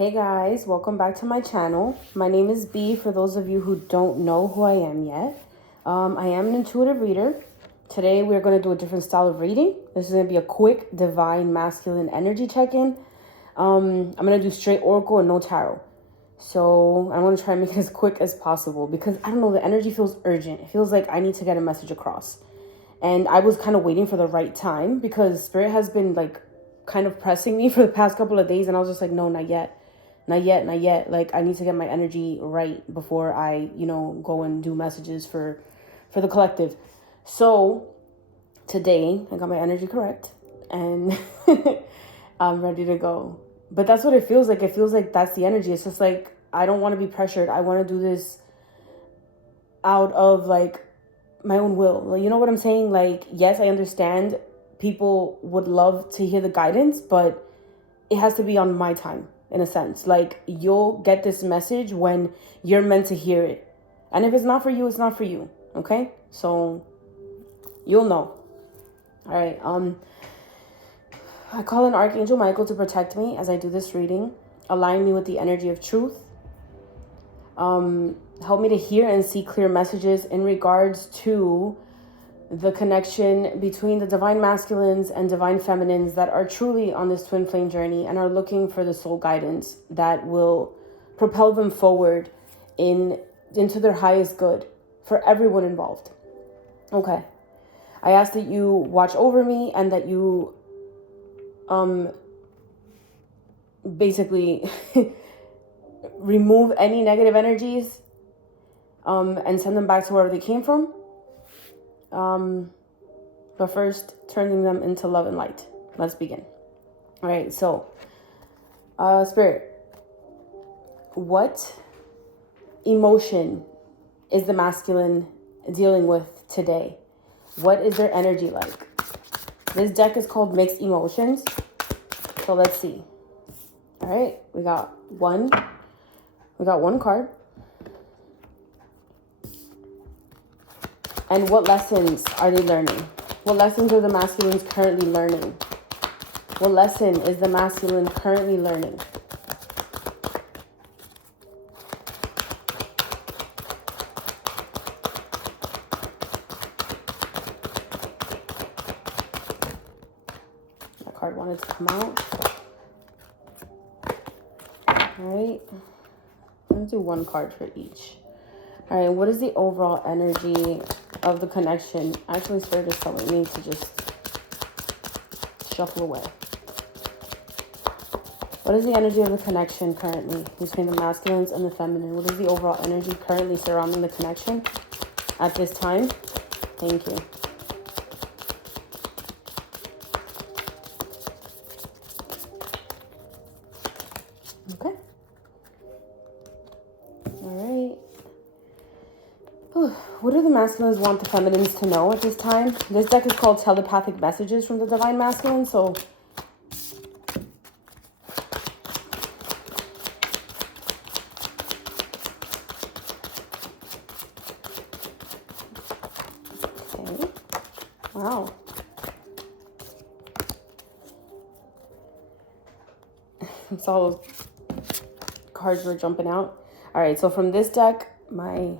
Hey guys, welcome back to my channel. My name is B for those of you who don't know who I am yet. I am an intuitive reader. Today we're going to do a different style of reading. This is going to be a quick divine masculine energy check-in. I'm going to do straight oracle and no tarot. So I'm going to try and make it as quick as possible because I don't know, the energy feels urgent. It feels like I need to get a message across. And I was kind of waiting for the right time because Spirit has been like kind of pressing me for the past couple of days. And I was just like, no, not yet. Not yet. Like, I need to get my energy right before I, go and do messages for the collective. So today I got my energy correct and I'm ready to go. But that's what it feels like. It feels like that's the energy. It's just like, I don't want to be pressured. I want to do this out of like my own will. You know what I'm saying? Like, yes, I understand people would love to hear the guidance, but it has to be on my time. In a sense, like you'll get this message when you're meant to hear it. And if it's not for you, it's not for you. Okay? So you'll know. All right. I call in Archangel Michael to protect me as I do this reading, align me with the energy of truth. Help me to hear and see clear messages in regards to the connection between the divine masculines and divine feminines that are truly on this twin flame journey and are looking for the soul guidance that will propel them forward into their highest good for everyone involved. Okay. I ask that you watch over me and that you basically remove any negative energies and send them back to wherever they came from. But first, turning them into love and light. Let's begin. All right, so, Spirit, what emotion is the masculine dealing with today? What is their energy like? This deck is called Mixed Emotions. So let's see. All right, we got one card. And what lessons are they learning? What lessons are the masculines currently learning? What lesson is the masculine currently learning? That card wanted to come out. All right. I'm going to do one card for each. All right, what is the overall energy of the connection? Actually, Spirit is telling me to just shuffle away. What is the energy of the connection currently between the masculines and the feminine? What is the overall energy currently surrounding the connection at this time? Thank you. Okay. All right. What do the masculines want the feminines to know at this time? This deck is called Telepathic Messages from the Divine Masculine, so okay. Wow. So those cards were jumping out. All right, so from this deck, my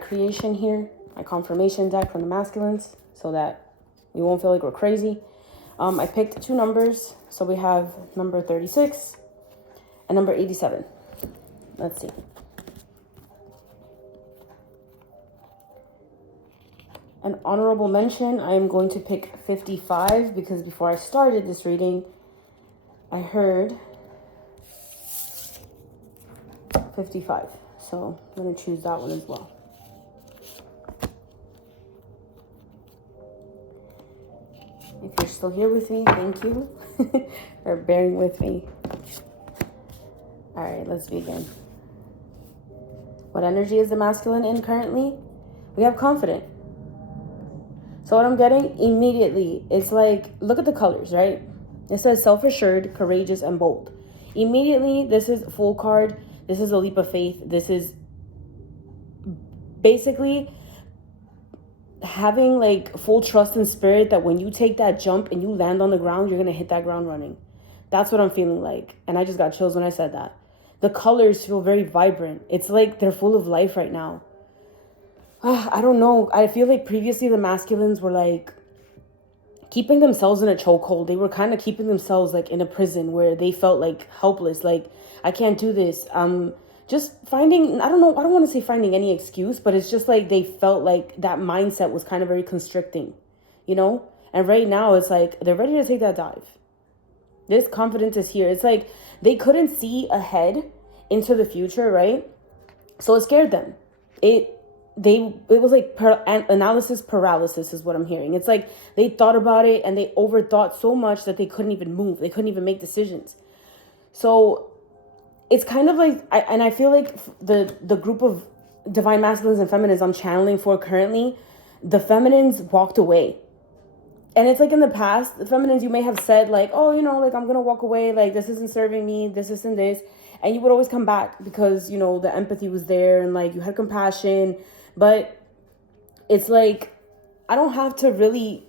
creation here, my confirmation deck from the masculines, so that we won't feel like we're crazy. I picked two numbers. So we have number 36 and number 87. Let's see. An honorable mention, I am going to pick 55 because before I started this reading, I heard 55. So I'm going to choose that one as well. If you're still here with me, thank you for bearing with me. All right, let's begin. What energy is the masculine in currently? We have confident. So what I'm getting immediately, it's like, look at the colors, right? It says self-assured, courageous, and bold. Immediately, this is full card. This is a leap of faith. This is basically having like full trust in spirit that when you take that jump and you land on the ground, you're going to hit that ground running. That's what I'm feeling like. And I just got chills when I said that. The colors feel very vibrant. It's like they're full of life right now. I don't know. I feel like previously the masculines were like keeping themselves in a chokehold. They were kind of keeping themselves like in a prison where they felt like helpless. Like, I can't do this. Just finding, I don't know, I don't want to say finding any excuse, but it's just like they felt like that mindset was kind of very constricting, you know? And right now it's like they're ready to take that dive. This confidence is here. It's like they couldn't see ahead into the future, right? So it scared them. It was like analysis paralysis is what I'm hearing. It's like they thought about it and they overthought so much that they couldn't even move. They couldn't even make decisions. So it's kind of like, I feel like the group of divine masculines and feminines I'm channeling for currently, the feminines walked away. And it's like in the past, the feminines, you may have said like, oh, you know, like I'm going to walk away. Like this isn't serving me. This isn't this. And you would always come back because, you know, the empathy was there and like you had compassion. But it's like, I don't have to really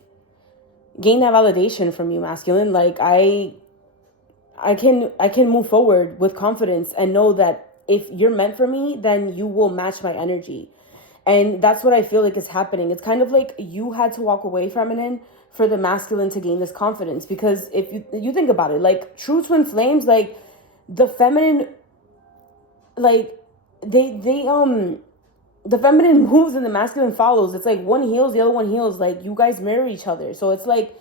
gain that validation from you, masculine. Like I can move forward with confidence and know that if you're meant for me, then you will match my energy. And that's what I feel like is happening. It's kind of like you had to walk away, feminine, for the masculine to gain this confidence. Because if you think about it, like true twin flames, like the feminine, like the feminine moves and the masculine follows. It's like one heals, the other one heals. Like you guys mirror each other. So it's like,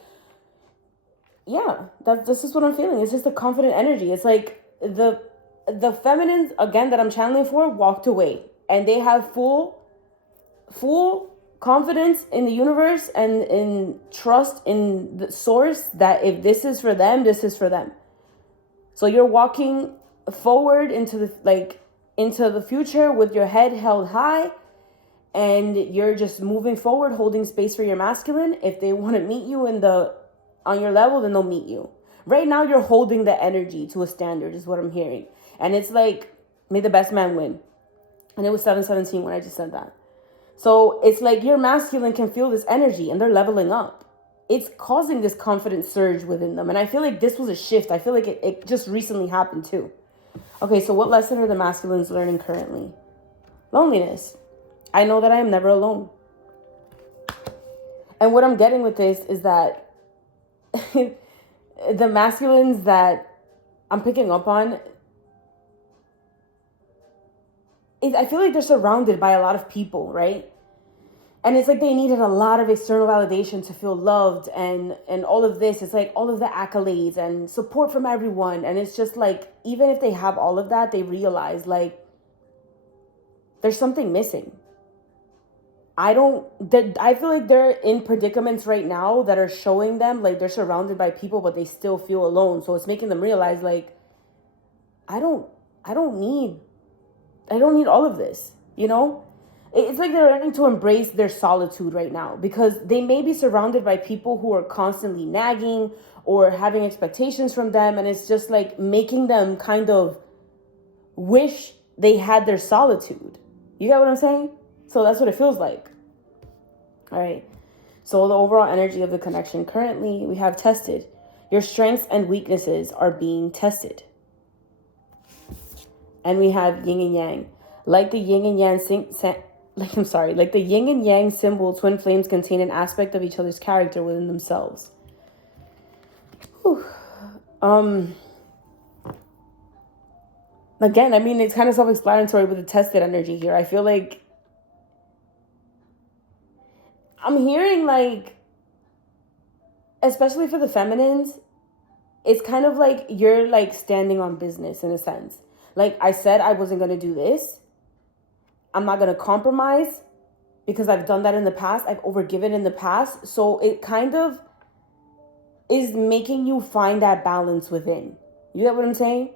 yeah, this is what I'm feeling. It's just a confident energy. It's like the feminines, again, that I'm channeling for walked away. And they have full confidence in the universe and in trust in the source that if this is for them, this is for them. So you're walking forward into the future with your head held high, and you're just moving forward, holding space for your masculine. If they want to meet you on your level, then they'll meet you. Right now, you're holding the energy to a standard, is what I'm hearing. And it's like, may the best man win. And it was 717 when I just said that. So it's like your masculine can feel this energy and they're leveling up. It's causing this confident surge within them. And I feel like this was a shift. I feel like it just recently happened too. Okay, so what lesson are the masculines learning currently? Loneliness. I know that I am never alone. And what I'm getting with this is that the masculines that I'm picking up on, I feel like they're surrounded by a lot of people, right? And it's like they needed a lot of external validation to feel loved and all of this. It's like all of the accolades and support from everyone. And it's just like, even if they have all of that, they realize like there's something missing. I feel like they're in predicaments right now that are showing them like they're surrounded by people, but they still feel alone. So it's making them realize like, I don't need all of this, you know? It's like they're learning to embrace their solitude right now because they may be surrounded by people who are constantly nagging or having expectations from them. And it's just like making them kind of wish they had their solitude. You get what I'm saying? So that's what it feels like. All right. So the overall energy of the connection currently, we have tested. Your strengths and weaknesses are being tested. And we have yin and yang. Like the yin and yang like the yin and yang symbol, twin flames contain an aspect of each other's character within themselves. Whew. Again, I mean, it's kind of self-explanatory with the tested energy here. I feel like I'm hearing like, especially for the feminines, it's kind of like you're like standing on business in a sense. Like I said, I wasn't going to do this. I'm not going to compromise because I've done that in the past. I've overgiven in the past. So it kind of is making you find that balance within. You get what I'm saying?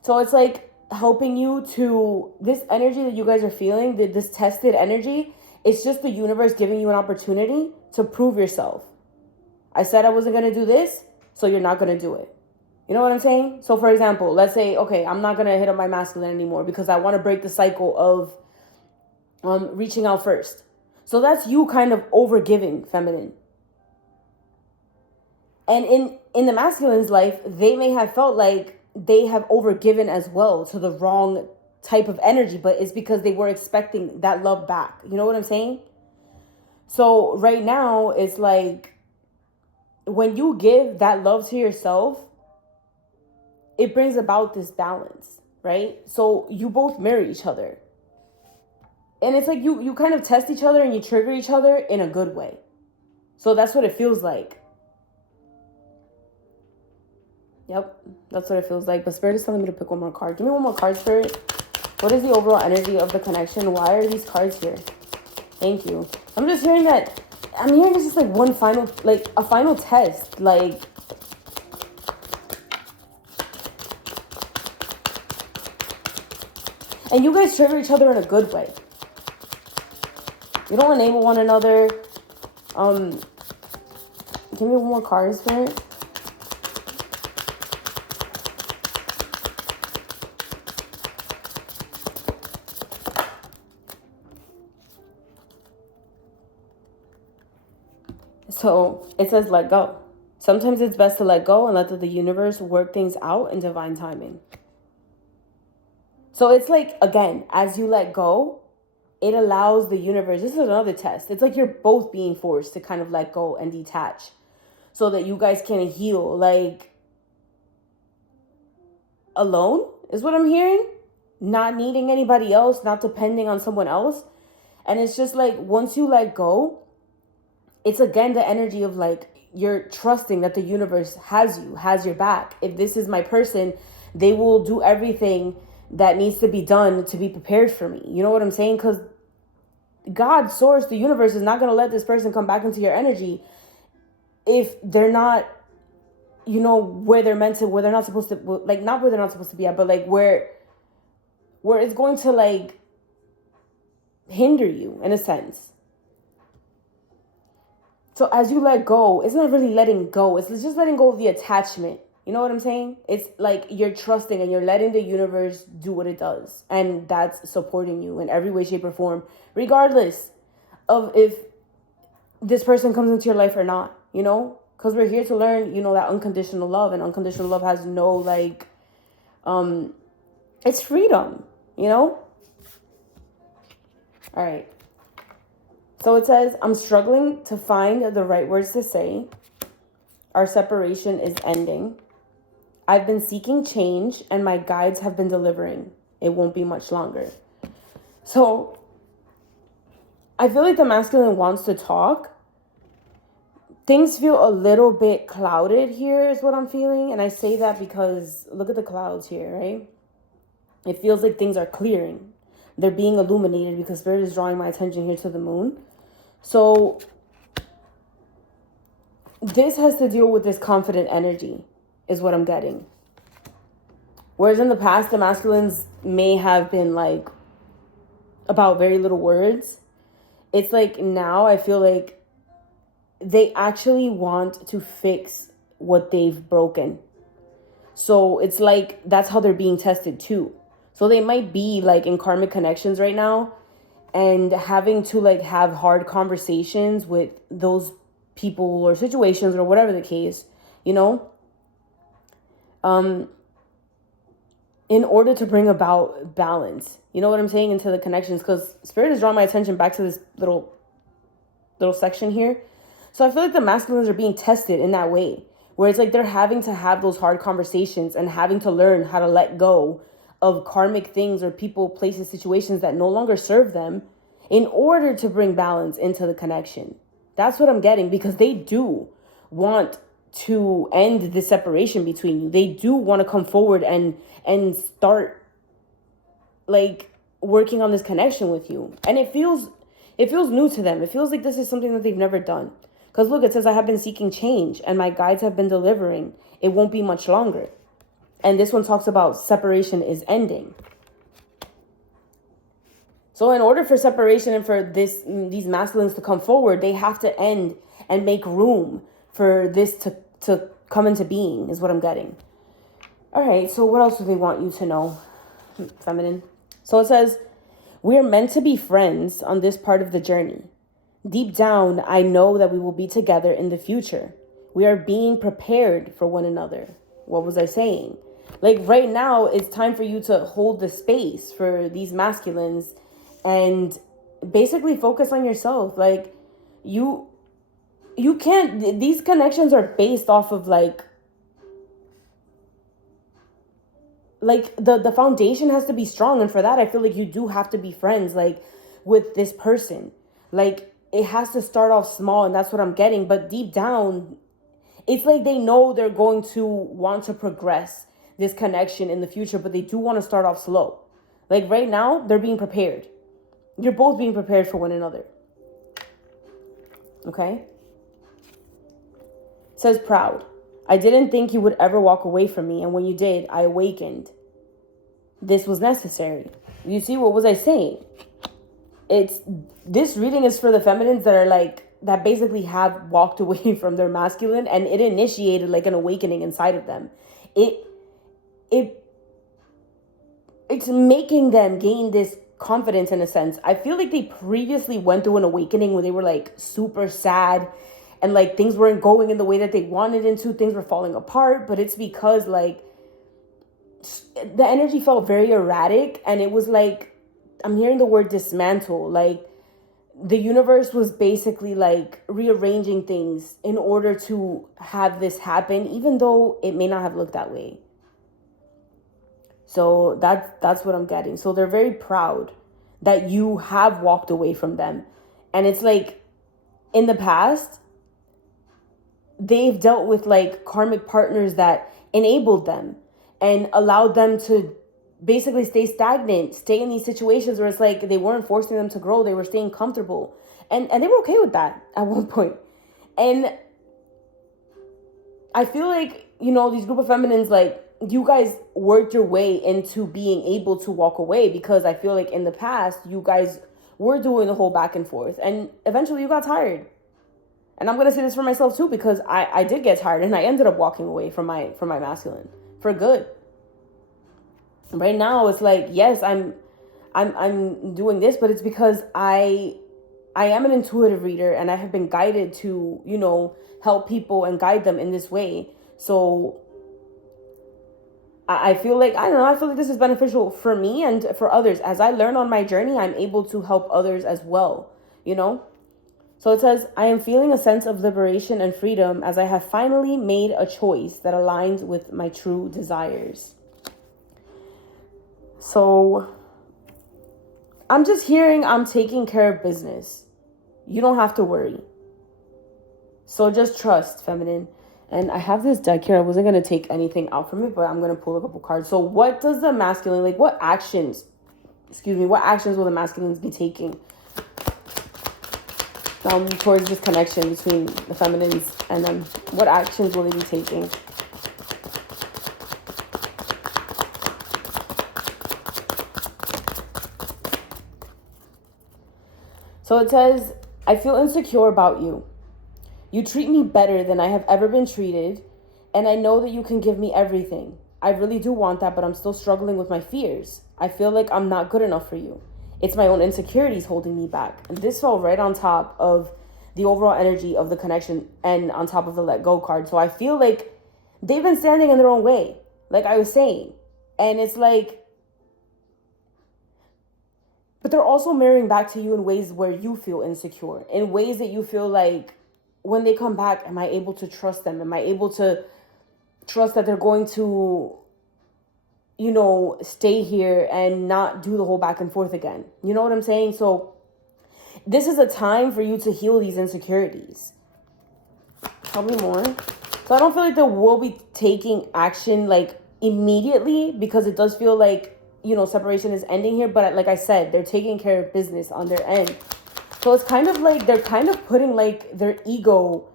So it's like helping you to, this energy that you guys are feeling, this tested energy, it's just the universe giving you an opportunity to prove yourself. I said I wasn't going to do this, so you're not going to do it. You know what I'm saying? So for example, let's say, okay, I'm not going to hit up my masculine anymore because I want to break the cycle of reaching out first. So that's you kind of overgiving, feminine. And in the masculine's life, they may have felt like they have overgiven as well to the wrong type of energy, but it's because they were expecting that love back. You know what I'm saying? So right now, it's like when you give that love to yourself, it brings about this balance, right? So you both mirror each other. And it's like you kind of test each other and you trigger each other in a good way. So that's what it feels like. Yep, that's what it feels like. But Spirit is telling me to pick one more card. Give me one more card, Spirit. What is the overall energy of the connection? Why are these cards here? Thank you. I'm just hearing that. I'm hearing it's just like one final, like a final test. Like, and you guys trigger each other in a good way. You don't enable one another. Give me one more card, Spirit. So it says let go. Sometimes it's best to let go and let the universe work things out in divine timing. So it's like, again, as you let go, it allows the universe. This is another test. It's like you're both being forced to kind of let go and detach so that you guys can heal. Like, alone is what I'm hearing. Not needing anybody else, not depending on someone else. And it's just like once you let go, it's again the energy of like you're trusting that the universe has you, has your back. If this is my person, they will do everything that needs to be done to be prepared for me. You know what I'm saying? Because God, source, the universe is not going to let this person come back into your energy if they're not, you know, where they're meant to, where they're not supposed to, like not where they're not supposed to be at, but like where it's going to like hinder you in a sense. So as you let go, it's not really letting go. It's just letting go of the attachment. You know what I'm saying? It's like you're trusting and you're letting the universe do what it does. And that's supporting you in every way, shape, or form, regardless of if this person comes into your life or not, you know? Because we're here to learn, you know, that unconditional love. And unconditional love has no, like, it's freedom, you know? All right. So it says, I'm struggling to find the right words to say. Our separation is ending. I've been seeking change and my guides have been delivering. It won't be much longer. So I feel like the masculine wants to talk. Things feel a little bit clouded here is what I'm feeling. And I say that because look at the clouds here, right? It feels like things are clearing. They're being illuminated because Spirit is drawing my attention here to the moon. So this has to deal with this confident energy is what I'm getting. Whereas in the past, the masculines may have been like about very little words. It's like now I feel like they actually want to fix what they've broken. So it's like that's how they're being tested too. So they might be like in karmic connections right now and having to like have hard conversations with those people or situations or whatever the case, you know, in order to bring about balance, you know what I'm saying, into the connections. Because Spirit has drawn my attention back to this little section here. So I feel like the masculines are being tested in that way, where it's like they're having to have those hard conversations and having to learn how to let go of karmic things or people, places, situations that no longer serve them in order to bring balance into the connection. That's what I'm getting, because they do want to end the separation between you. They do want to come forward and start like working on this connection with you. And it feels new to them. It feels like this is something that they've never done. Because look, it says, I have been seeking change and my guides have been delivering. It won't be much longer. And this one talks about separation is ending. So in order for separation and for these masculines to come forward, they have to end and make room for this to come into being, is what I'm getting. All right, so what else do they want you to know, feminine? So it says, we're meant to be friends on this part of the journey. Deep down, I know that we will be together in the future. We are being prepared for one another. What was I saying? Like right now, it's time for you to hold the space for these masculines and basically focus on yourself. Like you can't, these connections are based off of like the foundation has to be strong, and for that I feel like you do have to be friends like with this person. Like it has to start off small, and that's what I'm getting, but deep down it's like they know they're going to want to progress this connection in the future, but they do want to start off slow. Like right now they're being prepared. You're both being prepared for one another. Okay? It says proud. I didn't think you would ever walk away from me, and when you did, I awakened. This was necessary. You see, what was I saying? This reading is for the feminines that are like, that basically have walked away from their masculine, and it initiated like an awakening inside of them. It's making them gain this confidence in a sense. I feel like they previously went through an awakening where they were like super sad and like things weren't going in the way that they wanted into, things were falling apart, but it's because like the energy felt very erratic, and it was like, I'm hearing the word dismantle, like the universe was basically like rearranging things in order to have this happen, even though it may not have looked that way. So that's what I'm getting. So they're very proud that you have walked away from them. And it's like in the past, they've dealt with like karmic partners that enabled them and allowed them to basically stay stagnant, stay in these situations where it's like they weren't forcing them to grow, they were staying comfortable. And they were okay with that at one point. And I feel like, you know, these group of feminines, like you guys worked your way into being able to walk away, because I feel like in the past you guys were doing the whole back and forth, and eventually you got tired. And I'm gonna say this for myself too, because I did get tired, and I ended up walking away from my masculine for good. Right now it's like, yes, I'm doing this, but it's because I am an intuitive reader, and I have been guided to, you know, help people and guide them in this way. So I feel like, I don't know, I feel like this is beneficial for me and for others. As I learn on my journey, I'm able to help others as well, you know? So it says, I am feeling a sense of liberation and freedom as I have finally made a choice that aligns with my true desires. So I'm just hearing I'm taking care of business. You don't have to worry. So just trust, feminine. And I have this deck here. I wasn't going to take anything out from it, but I'm going to pull a couple cards. So what does the masculine, like what actions will the masculines be taking towards this connection between the feminines and them? What actions will they be taking? So it says, I feel insecure about you. You treat me better than I have ever been treated, and I know that you can give me everything. I really do want that, but I'm still struggling with my fears. I feel like I'm not good enough for you. It's my own insecurities holding me back. And this fell right on top of the overall energy of the connection and on top of the let go card. So I feel like they've been standing in their own way, like I was saying. And it's like, but they're also mirroring back to you in ways where you feel insecure, in ways that you feel like, when they come back, am I able to trust them? Am I able to trust that they're going to, you know, stay here and not do the whole back and forth again? You know what I'm saying? So this is a time for you to heal these insecurities. Probably more. So I don't feel like they will be taking action like immediately, because it does feel like, you know, separation is ending here. But like I said, they're taking care of business on their end. So it's kind of like they're kind of putting like their ego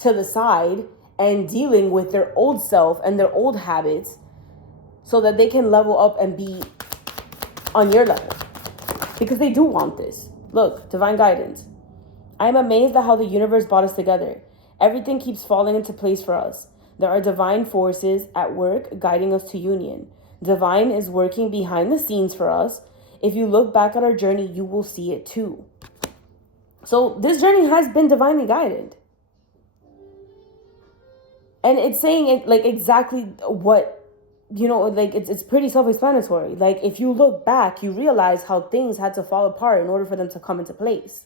to the side and dealing with their old self and their old habits so that they can level up and be on your level, because they do want this. Look, divine guidance. I am amazed at how the universe brought us together. Everything keeps falling into place for us. There are divine forces at work guiding us to union. Divine is working behind the scenes for us. If you look back at our journey, you will see it too. So this journey has been divinely guided. And it's saying it like exactly what, you know, like it's pretty self-explanatory. Like if you look back, you realize how things had to fall apart in order for them to come into place.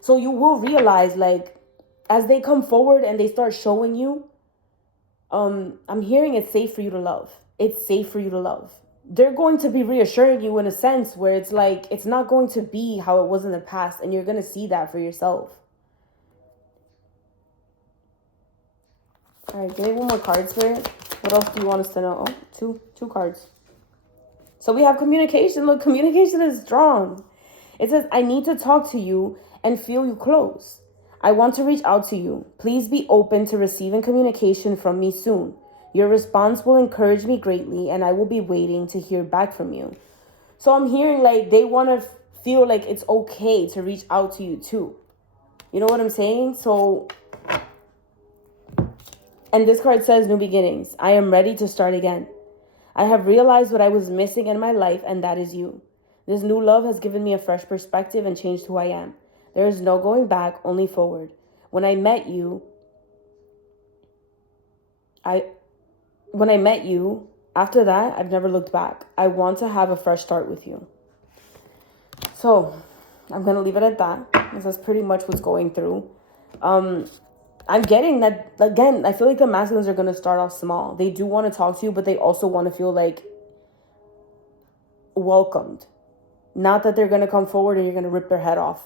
So you will realize, like, as they come forward and they start showing you, I'm hearing it's safe for you to love. It's safe for you to love. They're going to be reassuring you in a sense where it's like, it's not going to be how it was in the past, and you're going to see that for yourself. All right, give me one more card, Spirit. What else do you want us to know? Oh, two cards. So we have communication. Look, communication is strong. It says, I need to talk to you and feel you close. I want to reach out to you. Please be open to receiving communication from me soon. Your response will encourage me greatly, and I will be waiting to hear back from you. So I'm hearing like they want to feel like it's okay to reach out to you too. You know what I'm saying? So, and this card says new beginnings. I am ready to start again. I have realized what I was missing in my life, and that is you. This new love has given me a fresh perspective and changed who I am. There is no going back, only forward. When I met you, after that, I've never looked back. I want to have a fresh start with you. So I'm going to leave it at that, because that's pretty much what's going through. I'm getting that, again, I feel like the masculines are going to start off small. They do want to talk to you, but they also want to feel like welcomed. Not that they're going to come forward and you're going to rip their head off.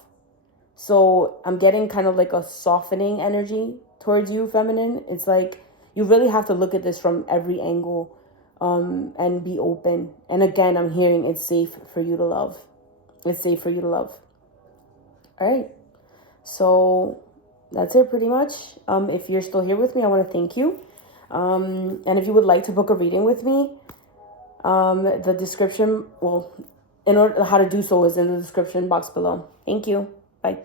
So I'm getting kind of like a softening energy towards you, feminine. It's like you really have to look at this from every angle, and be open. And again, I'm hearing it's safe for you to love. It's safe for you to love. All right. So that's it pretty much. If you're still here with me, I want to thank you. And if you would like to book a reading with me, the description, well, in order how to do so is in the description box below. Thank you. Bye.